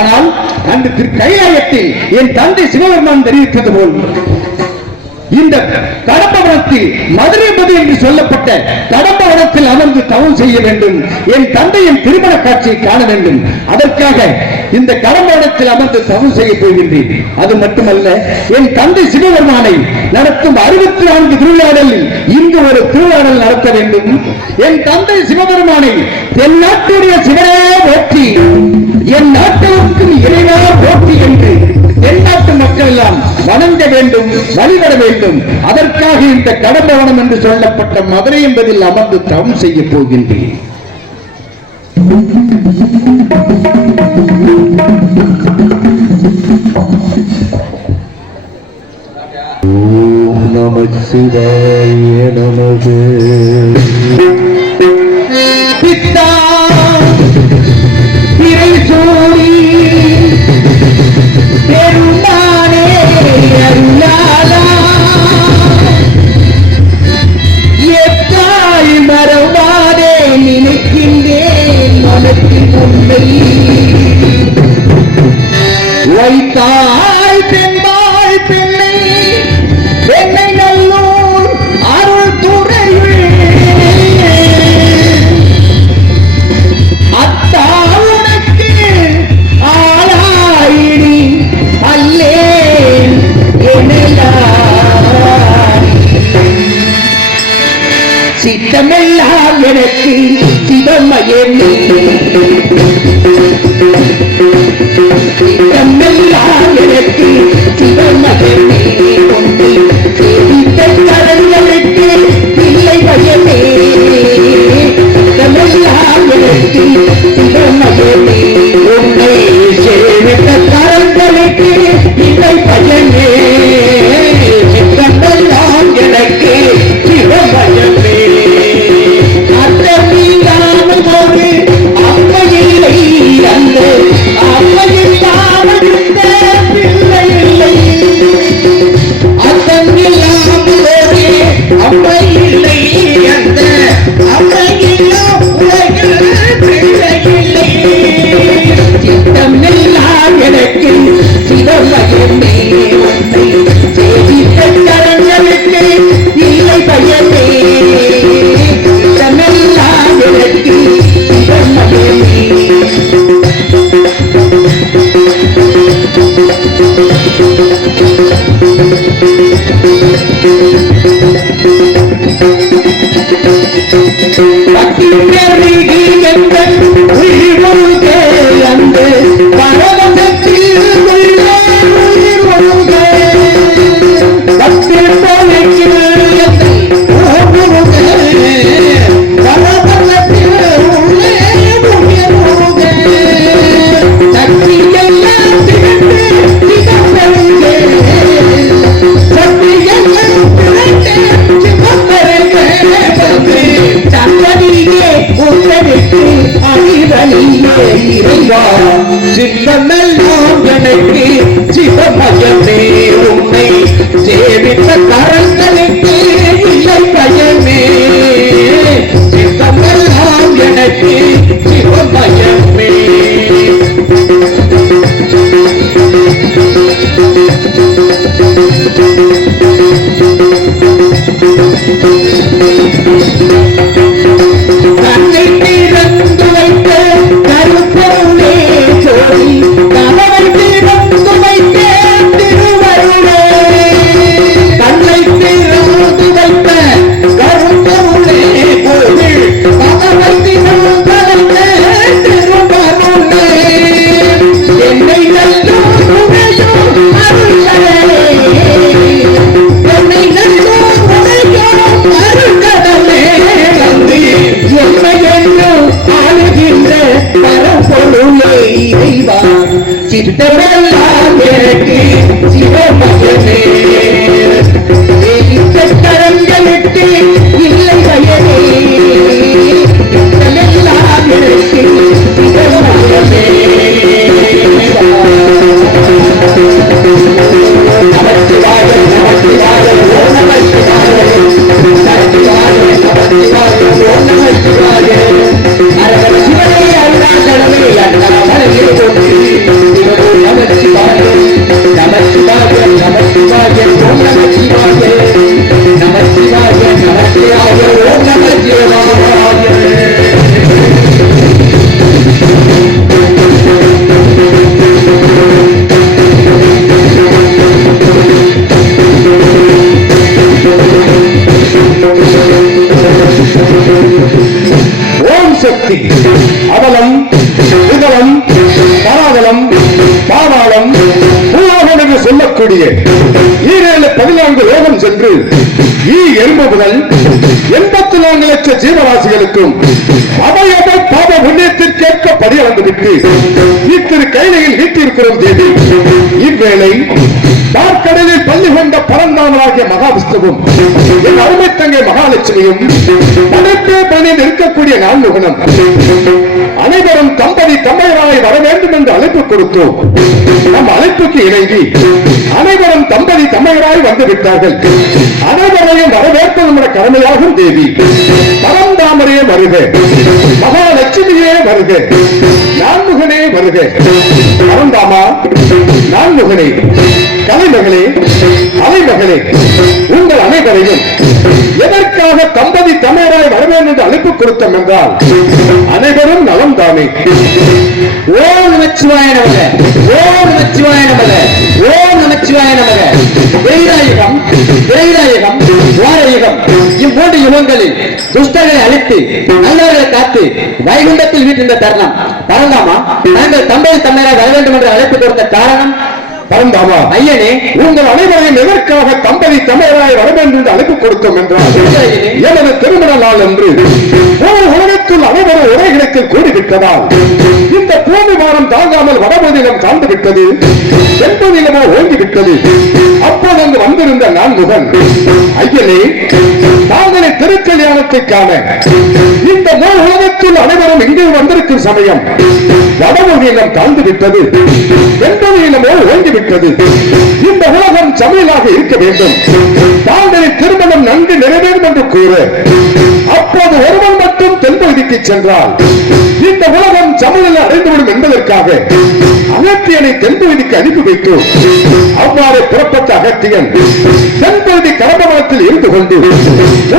ஆனால் அன்று திரு கைலாயத்தில் என் தந்தை சிவபெருமான் தெரிவித்தது போல் இந்த கடம்பவனத்தில் மதுரைபதி என்று சொல்லப்பட்ட கடம்பவனத்தில் அமர்ந்து தவம் செய்ய வேண்டும். என் தந்தையின் திருமண காட்சியை காண வேண்டும். அதற்காக இந்த கடம்பவனத்தில் அமர்ந்து தவம் செய்ய போகின்றேன். அது மட்டுமல்ல என் தந்தை சிவபெருமானை நடத்தும் அறுபத்தி நான்கு திருவிழாடலில் இங்கு ஒரு திருவிழாடல் நடத்த வேண்டும். என் தந்தை சிவபெருமானை தென்னாட்டுடைய சிவனே போற்றி. என் நாட்டவர்க்கும் இறைவா போட்டி என்று தென்னாட்டு மக்கள் எல்லாம் வணங்க வேண்டும் வழிபட வேண்டும். அதற்காக இந்த கடம்பவனம் என்று சொல்லப்பட்ட மதுரை என்பதில் அமர்ந்து தவம் செய்ய போகின்றேன். ஓம் நம சிவாய நமது மனத்தில் உண்மை வைத்தாய் பெண்பாய் பெண்ணை Israel, je m'appelle அவலம் விதலம் பராதலம் பாதாளம் பூலோகம் என்று சொல்லக்கூடிய ஈரேழு பதினான்கு லோகம் சென்று ஈ எறும்பு முதல் எண்பத்தி நான்கு லட்சம் ஜீவராசிகளுக்கும் அவையவை பாப புண்ணியத்திற்கேற்க படி அளந்துவிட்டு இத்திரு கைலையில் வீட்டிருக்கிறோம் தேவி. இவ்வேளை வார்க்கடலில் பள்ளி கொண்ட பரந்தாமலாகிய மகாவிஷ்ணுவும் என் அருமை தங்கை மகாலட்சுமியும் பணித்தே பணி நிற்கக்கூடிய இருக்கக்கூடிய நான்முகனும் அனைவரும் தம்பதி தம்பையராய் வர வேண்டும் என்று அழைப்பு கொடுத்தோம் நம் அழைப்புக்கு இணங்கி அனைவரும் தம்பதி தம்பையராய் வந்து விட்டார்கள். அனைவரையும் வரவேற்பது நம்முடைய கடமையாகும் தேவி. பரந்தாமரையே வருக. மகாலட்சுமியே வருக. நான்முகனே வருக. பரந்தாமா நான்முகனே. அலைமகளே அலைமகளே உங்கள் அனைவரையும் எதற்காக தம்பதி தமிழராய் வரவேன் என்று அழைப்பு கொடுத்தோம் என்றால் அனைவரும் நலம் தானே ஓம் நமச்சிவாய நமக ஓம் நமச்சிவாய நமக ஓம் நமச்சிவாய நமக. விரைராயுகம் விரைராயுகம் வாரயுகம் இம்மூன்று யுகங்களில் துஷ்டர்களை அழித்து நல்லவர்களை காத்து வைகுண்டத்தில் வீட்டிருந்த தருணம். பரந்தாமா நாங்கள் தம்பதி தமிழராய் வர வேண்டும் என்று அழைப்பு கொடுத்த காரணம்? பரந்தாமா ஐயனே. உங்கள் அனைவரையும் எதற்காக தம்பதி தமையராய் வர வேண்டும் என்று அழைப்பு கொடுத்தோம் என்றால் எனது திருமண நாள் என்று உலகத்தில் அனைவரும் ஒரே இடத்தில் கூடிவிட்டதால் இந்த பூமி வாரம் தாங்காமல் வடபகுதியிடம் தாழ்ந்து விட்டது தென்பகுதியிலமோ ஓங்கிவிட்டது. அப்போது அங்கு வந்திருந்த நான்முகன் ஐயனே தாங்களே திருக்கல்யாணத்தை காண. இந்த மூணு உலகத்தில் அனைவரும் இங்கே வந்திருக்கும் சமயம் வடமொழியிடம் தாழ்ந்து விட்டது தென்பகுதியிலமோ ஓங்கிவிட்டது. இந்த உலகம் சமையலாக இருக்க வேண்டும். தாங்களின் திருமணம் நன்கு நிறைவேறும் என்று கூற. அப்போது ஒருவன் மட்டும் தென்பகுதிக்கு சென்றால் இந்த உலகம் சமையல் அடைந்துவிடும் என்பதற்காக அகத்தியனை தென்பகுதிக்கு அனுப்பி வைத்து அவ்வாறு புறப்பட்ட அகத்தியன் தென்பகுதி கடம்பவனத்தில் இருந்து கொண்டு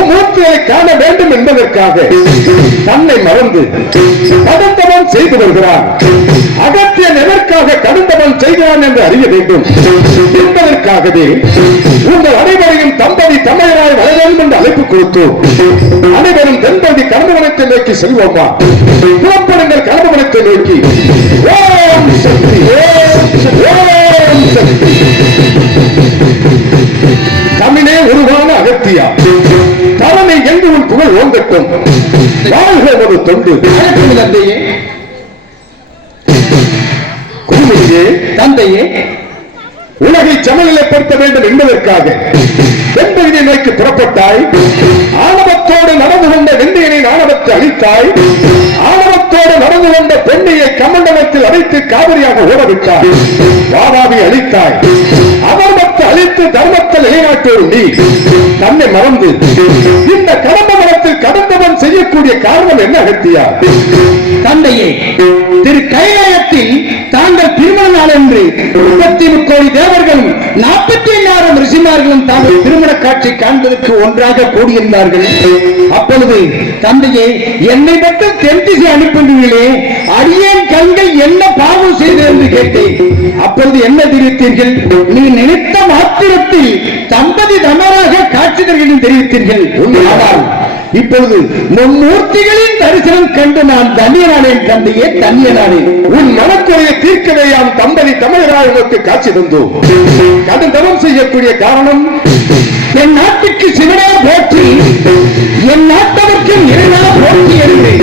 மூர்த்தியை காண வேண்டும் என்பதற்காக தன்னை மறந்து கடந்தவன் செய்து வருகிறான். அகத்தியன் எதற்காக கடந்தவன் செய்கிறான் என்று அறிய வேண்டும். என்பதற்காகவே உங்கள் அனைவரையும் தம்பதி தமையராய் வர வேண்டும் என்று அழைப்பு கொடுத்தோம் அனைவரும் தென்பகுதி கடம்பவனத்தை நோக்கி செல்வோமா? புறப்படுங்கள் கடம்பவனத்தை நோக்கி. ஓம் சக்தி ஓம் சக்தி, ஓம் சக்தி. தமிழே உருவான அகத்தியா? தலைமை என்று உன் புகழ் ஓங்கட்டும்? வாழ்க ஒரு தொண்டு. தந்தையே. குருமையே தந்தையே. உலகை சமநிலைப்படுத்த வேண்டும் என்பதற்காக. தென்பகுதியை நோக்கி புறப்பட்டாய். ஆணவத்தோடு நடந்து கொண்ட வெண்டையனை ஆணவத்தை அழித்தாய். ஆணவத்தோடு நடந்து கொண்ட பெண்ணையை கமண்டலத்தில் அழைத்து காவிரியாக ஓடவிட்டாய். வாதாபி அழித்தாய். அவர்மத்தை அழித்து தர்மத்தை நிலைநாட்டோடு நீ. தன்னை மறந்து. இந்த கடம்ப மரத்தில் கடந்தவன் செய்யக்கூடிய காரணம் என்ன அகத்தியா? தந்தையே திரு கைலாயத்தில் தாங்கள் திருமண நாள் என்று முப்பத்தி கோடி தேவர்களும் நாற்பத்தி ஐந்தாயிரம் ரிஷிமார்களும் தாங்கள் திருமண காட்சி காண்பதற்கு ஒன்றாக கூடியிருந்தார்கள். அப்பொழுது தந்தையே என்னை மட்டும் தென்திசை அனுப்புகிறீர்களே அடியேன் கண்கள் என்ன பாவம் செய்து என்று கேட்டேன். அப்பொழுது என்ன தெரிவித்தீர்கள்? நீ நினைத்த மாத்திரத்தில் தம்பதி தமராக காட்சி தருகிறேன் தெரிவித்தீர்கள். ஆனால் இப்பொழுது மும்மூர்த்திகளின் தரிசனம் கண்டு நான் தனியனானேன் தந்தையே தனியனானேன். உன் மனக்குறையை தீர்க்கவே யாம் தம்பதி தமிழராக உனக்கு காட்சி தந்தோம். கடும் தவம் செய்யக்கூடிய காரணம் என் நாட்டுக்கு சிவனா போற்றி என் நாட்டவருக்கு இறைவனா போற்றி என்று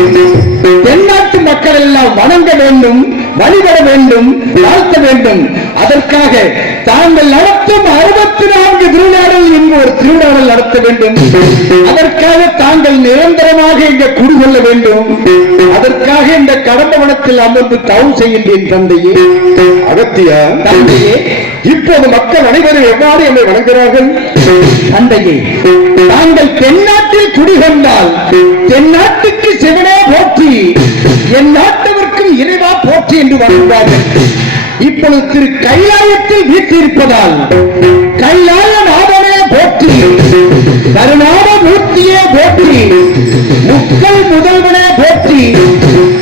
தென்னாட்டு மக்கள் எல்லாம் வணங்க வேண்டும். வழிபட வேண்டும் வாழ்த்த வேண்டும். அதற்காக தாங்கள் நடத்தும் அறுபத்தி நான்கு திருநாடல் என்று ஒரு திருநாடல் நடத்த வேண்டும். அதற்காக தாங்கள் நிரந்தரமாக இங்க குடிகொள்ள வேண்டும். அதற்காக இந்த கடம்பவனத்தில் அமர்ந்து தவம் செய்கின்றேன் தந்தையே. அகத்தியா? தந்தையே. இப்போது மக்கள் அனைவரும் எவ்வாறு என்னை வணங்குகிறார்கள்? தந்தையே தாங்கள் தென்னாட்டில் குடிகொண்டால் தென்னாட்டுக்கு சிவனே போற்றி என் நாட்டவர்க்கும் இறைவா போற்றி என்று வணங்குவார்கள் இப்பொழுது திரு கைலாயத்தில் வீட்டிருப்பதால் கைலாய நாதனே போற்றி கருணாம மூர்த்தியே போற்றி முக்கள் முதல்வனே போற்றி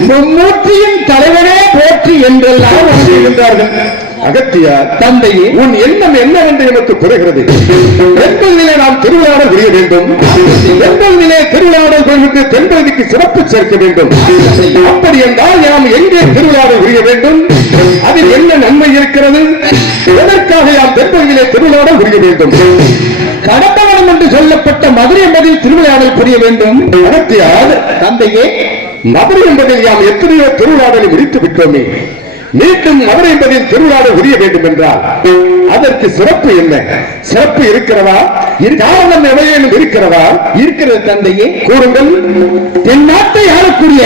மும்மூர்த்தியின் தலைவனே போற்றி என்றெல்லாம் வணங்குகின்றார்கள் அகத்தியா தந்தையே உன் எண்ணம் என்னவென்று எனக்கு புரிகிறது தென்பகுதியிலே நாம் திருவிழாடல் புரிய வேண்டும். தென்பகுதியிலே திருவிழாடல் புரிந்து தென்பகுதிக்கு சிறப்பு சேர்க்க வேண்டும். அப்படி என்றால் நாம் எங்கே திருவிழாடல் புரிய வேண்டும்? அதில் என்ன நன்மை இருக்கிறது? எதற்காக நாம் தென்பகுதியிலே திருவிழாடல் புரிய வேண்டும்? கடம்பவனம் என்று சொல்லப்பட்ட மதுரை என்பதில் திருவிளையாடல் புரிய வேண்டும். அகத்தியார் தந்தையே. மதுரை என்பதில் நாம் எத்தனையோ திருவிழாடலை முடித்து விட்டோமே. மீண்டும் மதுரை என்பதில் திருவிழாடல் புரிய வேண்டும் என்றால் அதற்கு சிறப்பு என்ன? சிறப்பு இருக்கிறதா? இரு- காரணம் எவையேனும் இருக்கிறதா? இருக்கிறது தந்தையே. கூறுங்கள். தென்னாட்டை ஆளக்கூடிய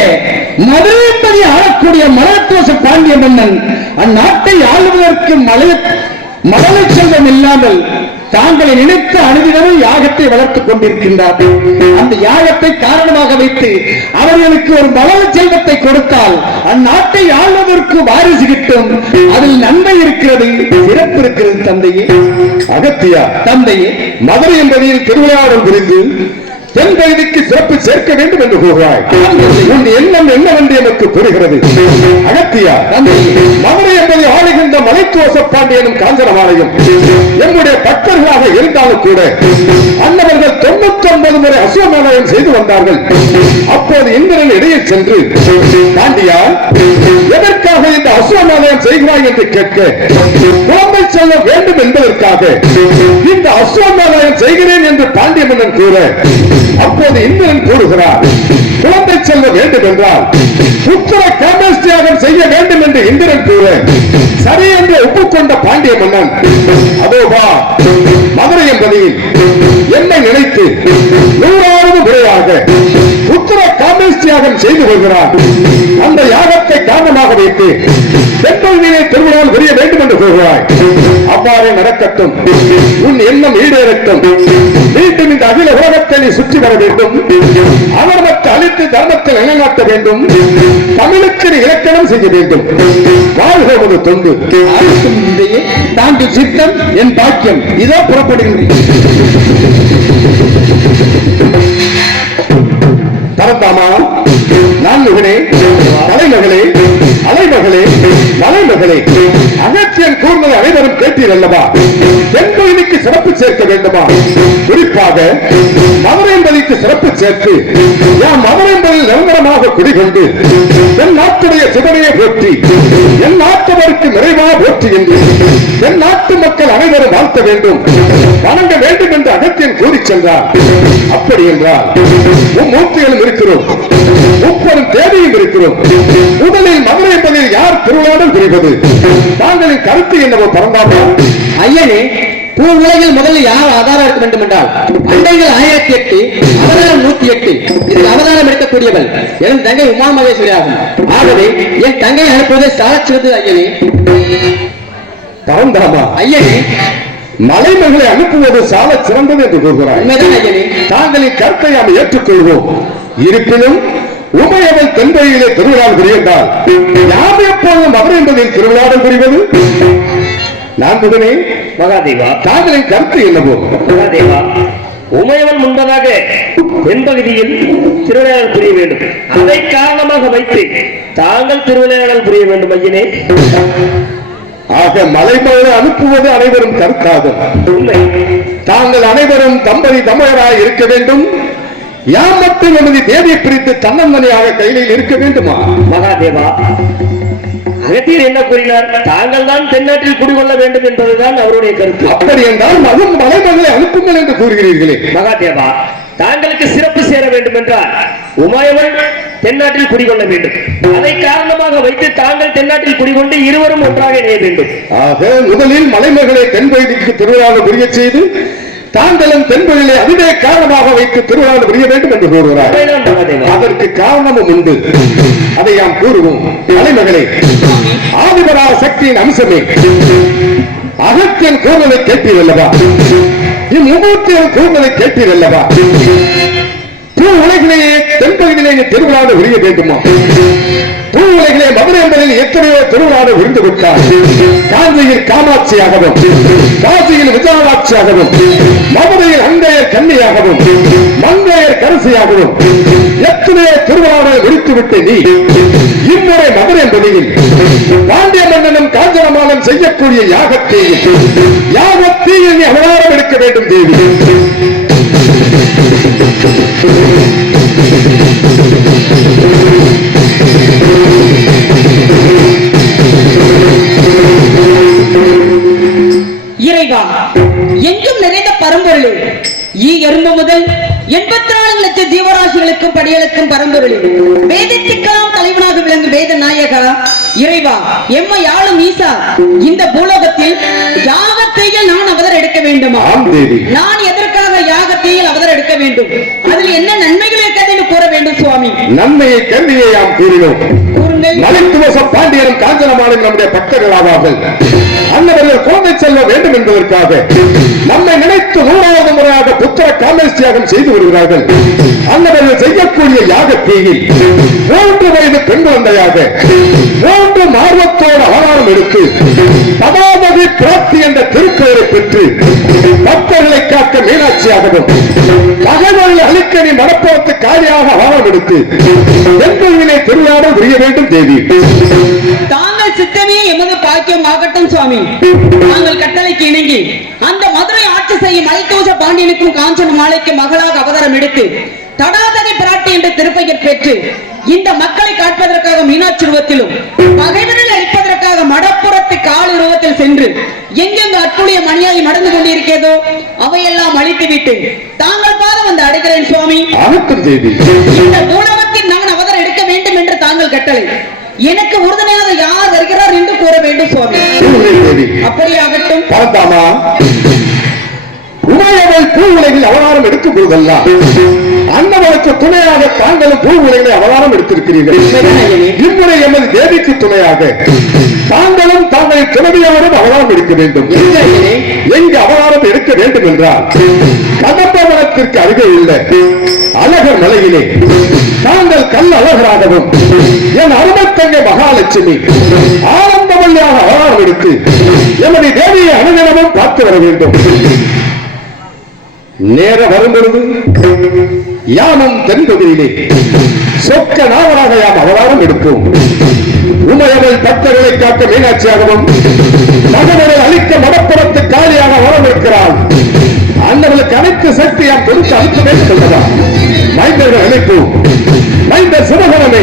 மதுரை ஆளக்கூடிய மலரத்தோச பாண்டிய மன்னன் அந்நாட்டை ஆளுவதற்கு மலைய மழலை செல்வம் இல்லாமல் தாங்களை நினைத்த அனுதினமும் யாகத்தை வளர்த்துக் கொண்டிருக்கின்றார்கள். அந்த யாகத்தை காரணமாக வைத்து அவர்களுக்கு ஒரு மலர் செல்வத்தை கொடுத்தால் அந்நாட்டை ஆள்வதற்கு வாரிசு கிட்டும். அதில் நன்மை இருக்கிறது சிறப்பு இருக்கிறது தந்தையே. அகத்தியா தந்தையே மதுரை என்பதில் திருவிழாவுடன் புரிந்து தென்பகுதிக்கு சிறப்பு சேர்க்க வேண்டும் என்று கூறுவாய். உன் எண்ணம் என்னவென்று எனக்கு புரிகிறது. அகத்தியா மதுரை என்பதை ஆளுகின்ற மலைத்துவச பாண்டியனும் காஞ்சனமாலையும் எம்முடைய பக்தர்களாக இருந்தாலும் கூட அன்னவர்கள் தொண்ணூத்தி முறை அசுவமேளம் செய்து வந்தார்கள். அப்போது இந்திரன் இடையே சென்று பாண்டியா எதற்காக இந்த அசுவமேளம் செய்கிறாய் என்று கேட்க குழந்தை செல்ல வேண்டும் என்பதற்காக இந்த அசுவமேளம் செய்கிறேன் என்று பாண்டிய மன்னன் கூற அப்போது இந்திரன் கூறுகிறார் குழந்தை செல்ல வேண்டும் என்றால் புத்திர காமேஷ்டியாகம் செய்ய வேண்டும் என்று இந்திரன் கூற சரி என்று ஒப்புக்கொண்ட பாண்டிய மன்னன் அதோ வா மதுரை என்பதையில் என்னை நினைத்து நூறாவது முறையாக புத்திர காமேஷ்டியாகம் செய்து கொள்கிறார். அந்த யாகத்தை காரணமாக வைத்து பெண்கொள்கையை திருவிழாவில் புரிய வேண்டும் என்று கூறுகிறாய். அவ்வாறே நடக்கட்டும். உன் எண்ணம் ஈடேறட்டும். மீண்டும் இந்த அகில உலகத்தை நீ சுற்றி வர வேண்டும். அவர்மத்தை அழித்து தர்மத்தில் நிலைநாட்ட வேண்டும். தமிழுக்கு நீ இலக்கணம் செய்ய வேண்டும். வாழ்க தொண்டு. அனைத்தும் இதையே தாங்கள் சித்தம் என் பாக்கியம். இதோ புறப்படுகின்றேன். பரந்தாமா நான்முகனே தலைமகளே அலைமகளே மலைமகளே அகத்தியன் கூர்ந்தது அனைவரும் கேட்டீர் அல்லவா? தென்பகுதிக்கு சிறப்பு சேர்க்க வேண்டுமா? குறிப்பாக மதுரை என்பதைக்கு சிறப்பு சேர்த்து என் மதுரை என்பதில் நிரந்தரமாக குடிகொண்டு என் நாட்டுடைய சிவனையை போற்றி என் நாட்டவருக்கு நிறைவாக போற்றி என்று என் நாட்டு மக்கள் அனைவரும் வாழ்த்த வேண்டும் வணங்க வேண்டும் என்று அகத்தியன் கூறி சென்றார். அப்படி என்றால் மூர்த்திகளும் இருக்கிறோம் முப்பெரும் தேவையும் இருக்கிறோம் முதலில் மதுரை என்பதில் யார் திருவிழாவில் புரிவது? தாங்களின் கருத்து என்னவோ பரந்தாமா? ஐயனே பூ உலகில் முதலில் யார் ஆதாரம் இருக்க வேண்டும் என்றால் அண்டைகள் ஆயிரத்தி எட்டு அவதாரம் நூத்தி எட்டு. இதில் அவதாரம் எடுக்கக்கூடியவள் என் தங்கை உமா மகேஸ்வரி ஆகும். ஆகவே என் தங்கை அனுப்புவதை சாலச் சிறந்தது ஐயனே பரந்தாமா ஐயனே. மலைமகளை அனுப்புவது சால சிறந்தது என்று கூறுகிறார் தாங்களின் கருத்தை நாம் ஏற்றுக்கொள்வோம். இருப்பினும் உமையவள் தென்பகுதியிலே திருவிழா புரிந்தால் யார் எப்போதும் மதுரை என்பதில் திருவிழாவில் புரிவது? நான் மகனே மகாதேவா. தாங்களின் கருத்து என்னவோ மகாதேவா. உமையவன் முன்பதாக தென்பகுதியில் திருவிளையாடல் புரிய வேண்டும்? அதை காரணமாக வைத்து தாங்கள் திருவிளையாடல் புரிய வேண்டும் ஐயனே. ஆக மலைமகளை அனுப்புவது அனைவரும் கருத்தாகும். தாங்கள் அனைவரும் தம்பதி தமிழராய் இருக்க வேண்டும். யாம் மட்டும் நமது தேதியை பிரித்து தன்னந்தனியாக கையில் இருக்க வேண்டுமா? மகாதேவா அகத்தியர் என்ன கூறினார்? தாங்கள் தான் தென்னாட்டில் குடிகொள்ள வேண்டும் என்பதுதான் அவருடைய கருத்து. அப்படி என்றால் மகன் மலைமகளை அனுப்புங்கள் என்று கூறுகிறீர்களே. மகாதேவா தாங்களுக்கு சிறப்பு சேர வேண்டும் என்றால் உமாயவன் தென்னாட்டில் குடிகொள்ள வேண்டும். அதை காரணமாக வைத்து தாங்கள் தென்னாட்டில் குடிகொண்டு இருவரும் ஒன்றாக இணைய வேண்டும். ஆக முதலில் மலைமகளை தென்பகுதிக்கு திருவிழாவில் புரிய செய்து தாங்களும் தென்பகுதியிலே அதுவே காரணமாக வைத்து திருவிழாவில் புரிய வேண்டும் என்று கூறுகிறார். அதற்கு காரணமும் உண்டு. அதை நாம் கூறுவோம். மலைமகளே ஆதிபரா சக்தியின் அம்சமே. அகத்தியன் கூறுவதை கேட்டீர் அல்லவா? இம்முகூர்த்தியன் கூறுவதை கேட்டீர் அல்லவா? பூ உலகிலேயே தென்பகுதியிலேயே திருவிழாத திருவிழாவில் வேண்டுமா? பூ உலகிலே மதுரை என்பதில் எத்தனையோ திருவிழாத விருந்து விட்டார் காஞ்சியில் காமாட்சியாகவும் காஞ்சியில் விசாலாட்சியாகவும் மதுரையில் அங்கையர் கன்னியாகவும் மங்கையர் கரசியாகவும் எத்தனையோ திருவாரூரை விரித்துவிட்டு நீ இம்முறை மதுரை என்பதில் பாண்டிய மன்னனும் காஞ்சனமானம் செய்யக்கூடிய யாகத்தீயில் யாகத்தீயில் நீ அவதாரம் எடுக்க வேண்டும் தேவி. இறைவா எங்கும் நிறைந்த பரம்பொருளே ஈ எறும்பு முதல் எண்பத்தி நாலு லட்சம் ஜீவராசிகளுக்கும் படிகளுக்கும் பரம்பொருளே. வேதத்திற்கெல்லாம் தலைவனாக விளங்கும் வேத நாயகா இறைவா எம்மை ஆளும் ஈசா இந்த பூலோகத்தில் யாகத்தையில் நான் அவதர் எடுக்க வேண்டுமா நான் எதற்காக யாகத்தையில் அவதர் எடுக்க வேண்டும். அதில் என்ன நன்மைகள் இருக்கிறது என்று கூற வேண்டும் சுவாமி? நன்மையை கல்வியை நாம் கூறினோம். மலைத்துவச பாண்டியனும் காஞ்சனமானும் நம்முடைய பக்தர்கள் ஆவார்கள். அன்னவர்கள் குழந்தை செல்ல வேண்டும் என்பதற்காக நம்மை நினைத்து நூறாவது முறையாக புத்திர காமேஷ்டியாகம் செய்து வருகிறார்கள். அன்னவர்கள் செய்யக்கூடிய யாகத்தீயில் மூன்று வயது பெண் குழந்தையாக மூன்று மார்வத்தோடு அவதாரம் எடுத்து பதாபதி பிராப்தி என்ற திருப்பெயரை பெற்று பக்தர்களை காக்க ஆகணும் பகைவரை அழிக்க நீ மனப்பாத்து காலியாக ஆவம் எடுத்து தென்கொள்வினை திருவிழாட புரிய வேண்டும் தேவி. தாங்கள் சித்தமே எமது பாக்கியம் ஆகட்டும் சுவாமி. நாங்கள் கட்டளைக்கு இணங்கி அந்த மதுரை ஆட்சி செய்யும் மலைத்தோச பாண்டியனுக்கும் காஞ்சன மாலைக்கு மகளாக அவதாரம் எடுத்து தடாதனை பிராட்டி என்ற திருப்பெயர் பெற்று இந்த மக்களை காட்பதற்காக மீனாட்சி உருவத்திலும் பகைவரில் அழிப்பதற்காக மடப்புறத்து கால் உருவத்தில் சென்று எங்கெங்கு அட்டுடைய மணியாகி நடந்து கொண்டிருக்கிறதோ அவையெல்லாம் அழித்துவிட்டு தாங்கள் பாதம் வந்து அடைகிறேன் சுவாமி. இந்த பூலகத்தில் நான் அவதாரம் எடுக்க வேண்டும் என்று தாங்கள் கட்டளை. எனக்கு உறுதுணையாக யார் வருகிறார் என்று கூற வேண்டும் சுவாமி. அப்படியாகட்டும். பார்த்தாமா? உமையவள் பூ உலகில் அவதாரம் எடுக்கும் பொழுதெல்லாம் அன்னவனுக்கு துணையாக தாங்களும் பூ உலகில் அவதாரம் எடுத்திருக்கிறீர்கள். இம்முறை எமது தேவிக்கு துணையாக தாங்களும் தாங்கள் துணைவியாரும் அவதாரம் எடுக்க வேண்டும். எங்கு அவதாரம் எடுக்க வேண்டும் என்றால் கதப்பவனத்திற்கு அருகே உள்ள அழகர் மலையிலே தாங்கள் கல் அழகராகவும் என் அருமத்தங்கை மகாலட்சுமி ஆனந்தமல்லியாக அவதாரம் எடுத்து எமது தேவியை அனுதினமும் பார்த்து வர வேண்டும். நேர வரும் பொழுது யாமும் தென்பகுதியிலே சொக்க நாவலாக யாம் அவதாரம் எடுப்போம். உமையவள் பக்தர்களை காக்க மீனாட்சியாகவும் மகனை அழிக்க மடப்புறத்து காலியாக வரம் இருக்கிறாள் அன்னவளுக்கு அனைத்து சக்தி யாம் கொடுத்து அழிக்க வேண்டும் அல்லவா மைந்தர்கள் அழைப்பு மைந்தர் சிவகணமே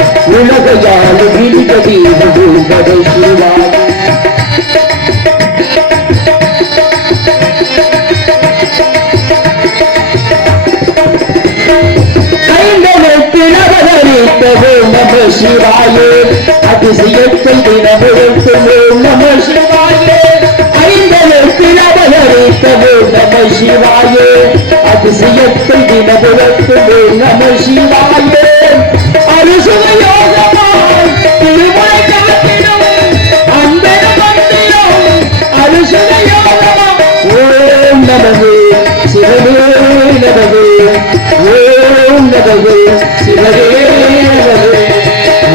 உலகையால் விழிகதி ஓம் நம சிவாயே கைந்தெழுத்தில் அவதரித்த நம சிவாயே. நம சிவாயே நம சிவாயே.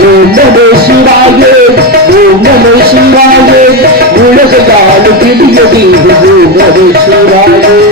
ஓம் நம சிவாய ஓம் நம சிவாய உலகையால் பிடியது ஓம் நம சிவாய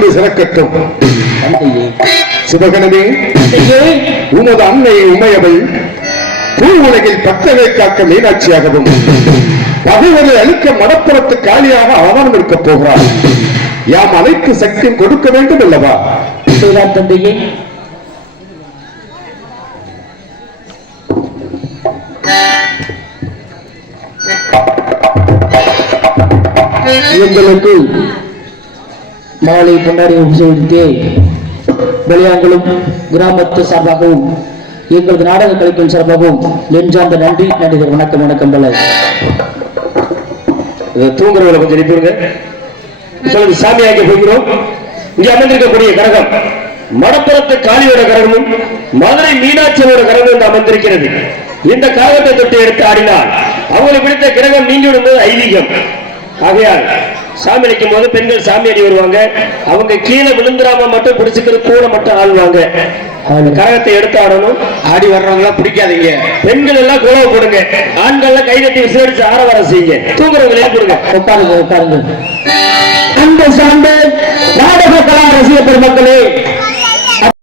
தொண்டு சிறக்கட்டும். சிவகணமே உமது அன்னை உமையவள் பூ உலகில் பக்தரை காக்க மீனாட்சியாகவும் பகைவரை அழிக்க மடப்புறத்து காலியாக அவதாரம் இருக்கப் போகிறார் யாம் அனைத்து சக்தியும் கொடுக்க வேண்டும் அல்லவா? தந்தையே. எங்களுக்கு மாலை பொன்னாடி உபசரித்தே வெளியாங்களும் கிராமத்து சார்பாகவும் எங்களது நாடக கலைப்பின் சார்பாகவும் நெஞ்சார்ந்த நன்றி நன்றி வணக்கம் வணக்கம் பல. இதை தூங்குறவங்களை கொஞ்சம் நிற்புங்க இப்பொழுது சாமியாக்கி போகிறோம். இங்கே அமர்ந்திருக்கக்கூடிய கரகம் மடப்புறத்து காளியோட கரகமும் மதுரை மீனாட்சியோட கரகம் என்று அமர்ந்திருக்கிறது. இந்த கரகத்தை தொட்டு எடுத்து ஆடினால் அவங்களுக்கு பிடித்த கிரகம் நீங்கி விடும்போது ஐதீகம். ஆகையால் சாமி அடிக்கும் போது பெண்கள் சாமி அடி வருவாங்க. அவங்க கீழே விழுந்துராம மட்டும் பிடிச்சுக்கிறது கூட மட்டும் ஆள்வாங்க. அந்த கரகத்தை எடுத்து ஆடணும். ஆடி வர்றவங்களா பிடிக்காதீங்க. பெண்கள் எல்லாம் குழவு போடுங்க. ஆண்கள் எல்லாம் கைதட்டி விசேடிச்சு ஆரவாரம் செய்யுங்க. தூங்குறவங்க எழுப்பிடுங்க உட்காருங்க உட்காருங்க. அன்பு சார்ந்த நாடக கலா ரசிக பெருமக்களே